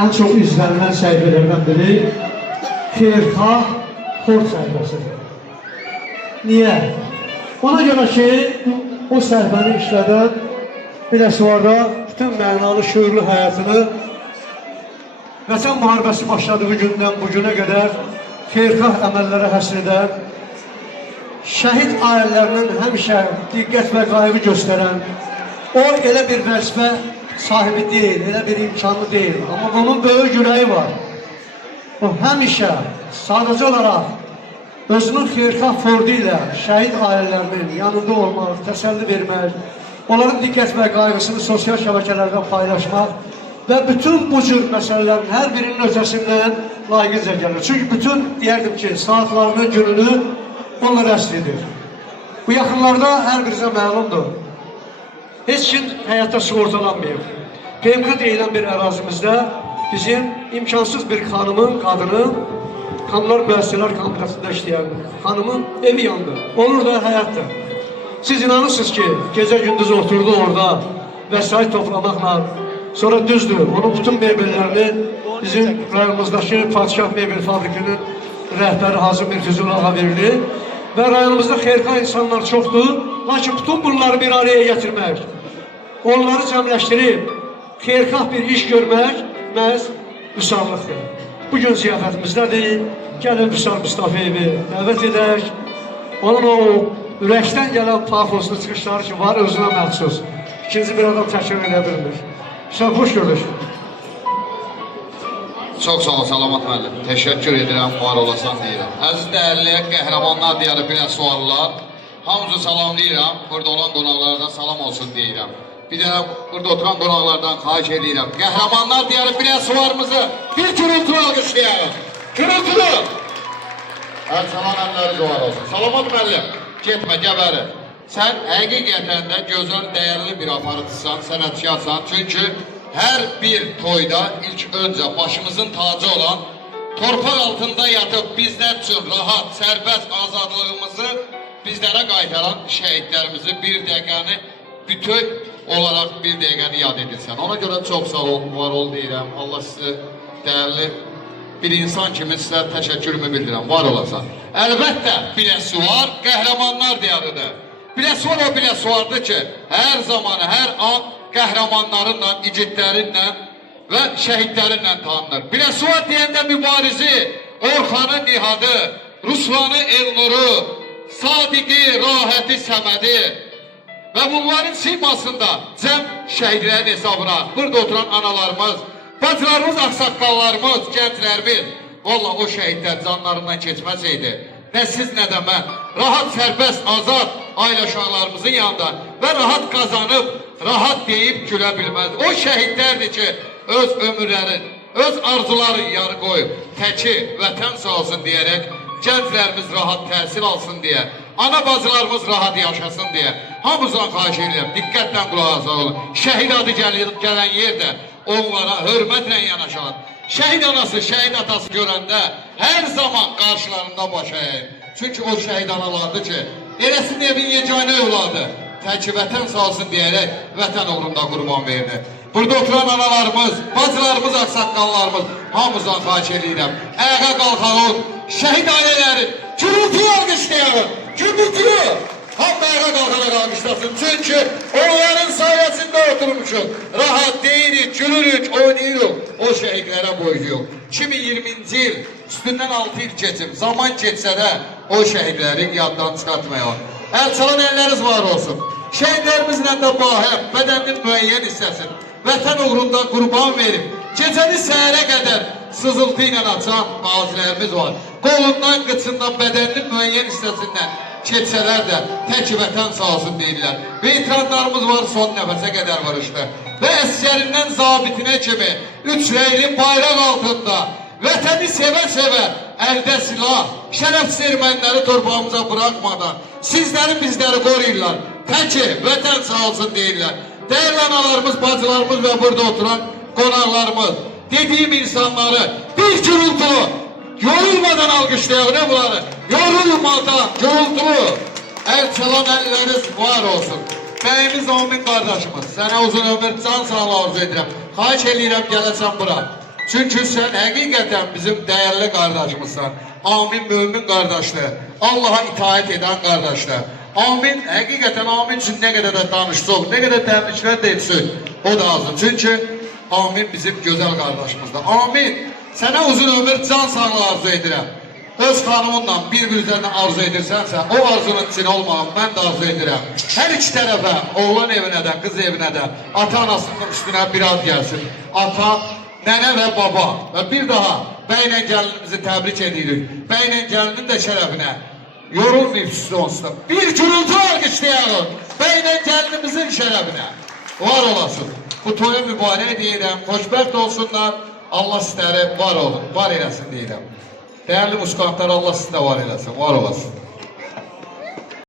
en çok izlenen səhifələrdən biri Xeyirxah Xort səhifəsidir. Niyə? Ona görə ki, o səhifəni işlədən birəsi var da bütün mənalı, şüurlu həyatını Vətən müharibəsi başladığı gündən bu günə qədər xeyirxah əməllərə həsr edən, şəhid ailələrinin həmişə diqqət və qayğı göstərən, o elə bir vəzifə sahibi deyil, elə bir imkanlı deyil. Amma onun böyük yüreği var. O həmişə sadəcə olaraq özünün xeyirxah fordu ilə şəhid ailələrinin yanında olmaq, təsəlli vermək, onların diqqət və qayğısını sosial şəbəkələrdən paylaşmaq və bütün bu cür məsələlərin hər birinin ötəsindən layiqicə gəlir. Çünki bütün, deyərdim ki, saatlarını, gününü onlar əsr edir. Bu yaxınlarda hər birinizə məlumdur. Heç kim həyatda sığortalanmayıb. PMK deyilən bir ərazimizdə bizim imkansız bir xanımın, qadının, Kanunlar Müəssisələr Komitəsində işləyən xanımın evi yandı. Olur da həyatdır. Siz inanırsınız ki, gecə gündüz oturdu orada vəsait toplamaqla, sonra düzdür, onun bütün mebellərini bizim rayonumuzdakı Padişah Mebel Fabrikinin rəhbəri Hazım Mirfüzul ağa verildi. Və rayonumuzda xeyirxah insanlar çoxdur. Lakin bütün bunları bir araya getirmək, onları cəmləşdirib, xeyirxah bir iş görmək məhz Vüsallıqdır. Bugün ziyafətimizdədir. Gəlin Vüsal Mustafayevi dəvət edək. Onun o ürəkdən gələn pafoslu çıxışları ki var, özünə məxsus. İkinci bir adam təkrar edə bilmir. Vüsal, hoş gördük. Çok sağ ol, salamat müəllim. Təşəkkür edirəm, var olasan deyirəm. Əziz dəyərli qəhrəmanlar diyarı bilən suallar. Hamınızı salamlayıram. Burada olan qonaqlardan salam olsun deyirəm. Bir də burada oturan qonaqlardan xahiş edirəm. Qəhrəmanlar diyarı bilən sualımızı bir gürültülü alqışlayalım. Gürültülü! Hər salam əlləriniz var olsun. Salamat müəllim, getmə, gəbəri. Sən həqiqətən də gözəl, dəyərli bir aparıcısan, sənətkarsan. Çünki her bir toyda ilk önce başımızın tacı olan torpaq altında yatıp bizler için rahat, serbest azadlığımızı bizlere qaytaran şehitlerimizi bir dəqiqəni bütün olarak bir dəqiqəni yad edirsən. Ona göre çok sağ ol, var ol deyirəm. Allah sizi değerli bir insan kimi sizə təşəkkürümü bildirəm. Var olasan. Əlbəttə biləsi var, qəhrəmanlar diyarıdır. Biləsi var, o biləsi vardır ki, her zaman, her an qəhrəmanlarınla, igidlərinlə və şəhidlərinlə tanınır. Biləsuvat deyəndə mübarizi, Orxanı Nihadı, Ruslanı Elnuru, Sadiqi, Rahəti Səmədi və bunların simasında cəm şəhidlərin hesabına burada oturan analarımız, bacılarımız, axsaqqallarımız, gənclərimiz, vallahi o şəhidlər canlarından keçməsəydi, nə siz nə də mən, rahat, sərbəst, azad ailə uşaqlarımızın yanında və rahat qazanıb, rahat deyib gülə bilməz. O şəhidlərdir ki, öz ömürlərin, öz arzuları yarı qoyub, təki vətən sağ olsun deyərək, gənclərimiz rahat təhsil alsın deyə, ana bacılarımız rahat yaşasın deyə, hamımızdan xahiş edirəm, diqqətlə qulaq asaq olun. Şəhid adı gələn yerdə onlara hörmətlə yanaşalım. Şəhid anası, şəhid atası görəndə hər zaman qarşılarında baş əyir. Çünki o şəhid analardır ki, eləsinin evin yeganə övladı. Təki vətən sağ olsun deyərək vətən uğrunda qurban verdi. Burada oturan analarımız, bacılarımız, axsaqqallarımız hamımızdan xahiş edirəm. Ayağa qalxalım, şəhid ailələri gürültülü alqışlayalım, gürültülü. Hamı ayağa qalxaraq alqışlasın. Çünki onların sayəsində oturmuşuq. Rahat deyirik, gülürük, oynayırıq. O şəhidlərə boyuyuq. 2020-ci il üstündən 6 il keçib, zaman keçsə də o şəhidləri yaddan çıxartmayalım. Əlçalan əlləriniz var olsun. Şəhidlərimizlə də bahəm, bədənin müəyyən hissəsini vətən uğrunda qurban verib, gecəni səhərə qədər sızıltı ilə açan qazilərimiz var. Qolundan, qıçından, bədənin müəyyən hissəsindən keçsələr də təki vətən sağ olsun deyirlər. Veteranlarımız var son nəfəsə qədər varışdı. Və əskərindən zabitinə kimi üç rəyli bayraq altında vətəni sevə-sevə əldə silah, şərəfsiz erməniləri torpağımıza bırakmadan sizləri bizləri qoruyurlar. Təki vətən sağ olsun deyirlər. Dəyərli analarımız, bacılarımız və burada oturan qonaqlarımız, dediyim insanları bir gürültülü, yorulmadan alqışlayaq, ne bunları? Yorulmadan, gürültülü, el çalan əlləriniz var olsun. Bəyimiz Amin qardaşımız, sənə uzun ömür, can sağlığı arzu edirəm. Xahiş edirəm, gələsən bura. Çünkü sen həqiqətən bizim değerli kardeşimizsən. Amin mümin kardeşler. Allah'a itaat eden kardeşler. Amin, həqiqətən amin üçün nə qədər də danışsaq, nə qədər təbriklər də etsək, o da azdır. Çünki amin bizim gözəl qardaşımızdır. Amin, sənə uzun ömür, can sağlığı arzu edirəm. Öz xanımınla bir-birinə arzu edirsənsə, o arzunun için olmağım, mən də arzu edirəm. Hər iki tərəfə, oğlan evinə də, qız evinə də, ata-anasının üstünə bir ad gəlsin. Ata, nənə və baba və bir daha bəylə gəlinimizi təbrik edirik. Bəylə gəlinin də şərəfinə. Yorulmayıp size olsun. Bir gürültü alkışlayalım. Bey'le kendimizin şerefine. Var olasın. Bu toya mübarek diyelim. Hoşbəxt olsunlar. Allah sizlere var olun. Var eylesin diyelim. Değerli muskantlar Allah sizde var eylesin. Var olasın.